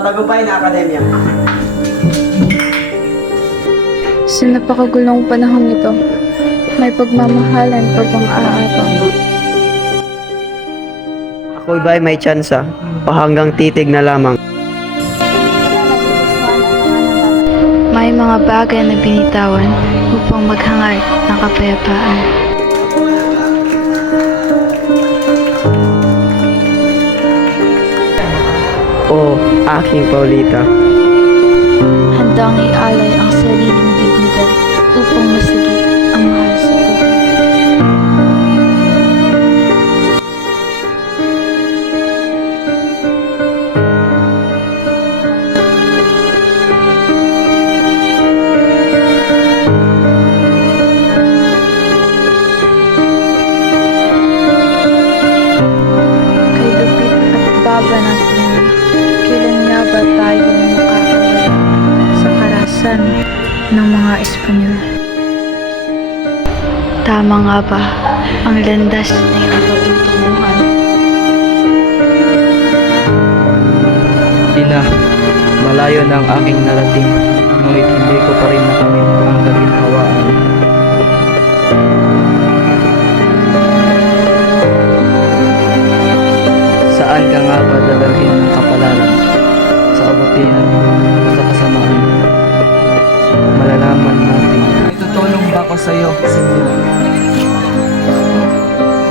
matagumpay na akademya. Sa napakagulong panahong ito, may pagmamahalan pa bang aabang? Ako'y ba'y may tsansa o hanggang titig na lamang? May mga bagay na binitawan upang maghangad ng kapayapaan. O aking Paulita, Handang ialay ang sariling mga Espanyol? Tama nga ba ang landas na iyong patutunguhan? Ina, malayo na ang aking narating, ngunit hindi ko pa rin nakamit ang kaginhawaan. Itutulong ba ko sa iyo, Senyor?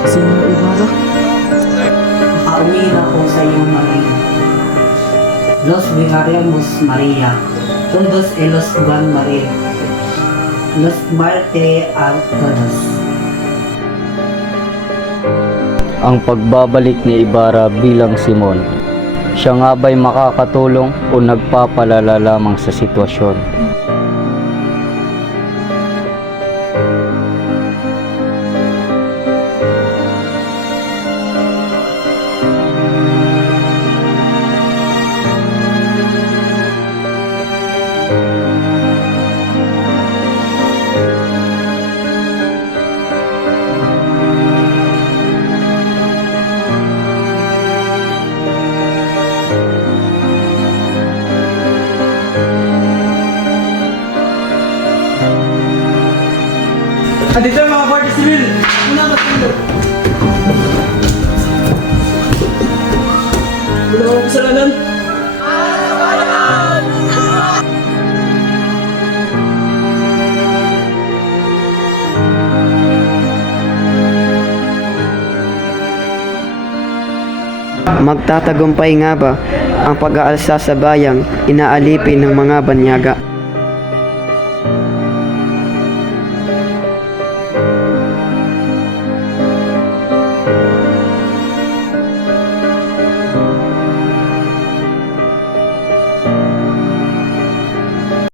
Senyor Ibarra? Pauwi na po sa iyo, Maria. Los Vigaremos Maria. Todos elos van Maria. Los Marte a todos. ang pagbabalik ni Ibarra bilang Simon. Siya nga ba'y makakatulong o nagpapalala lamang sa sitwasyon? Andito ang mga Guardia Civil! Una ba sila? Wala akong kasalanan. Magtatagumpay nga ba ang pag-aalsa sa bayang inaalipin ng mga banyaga?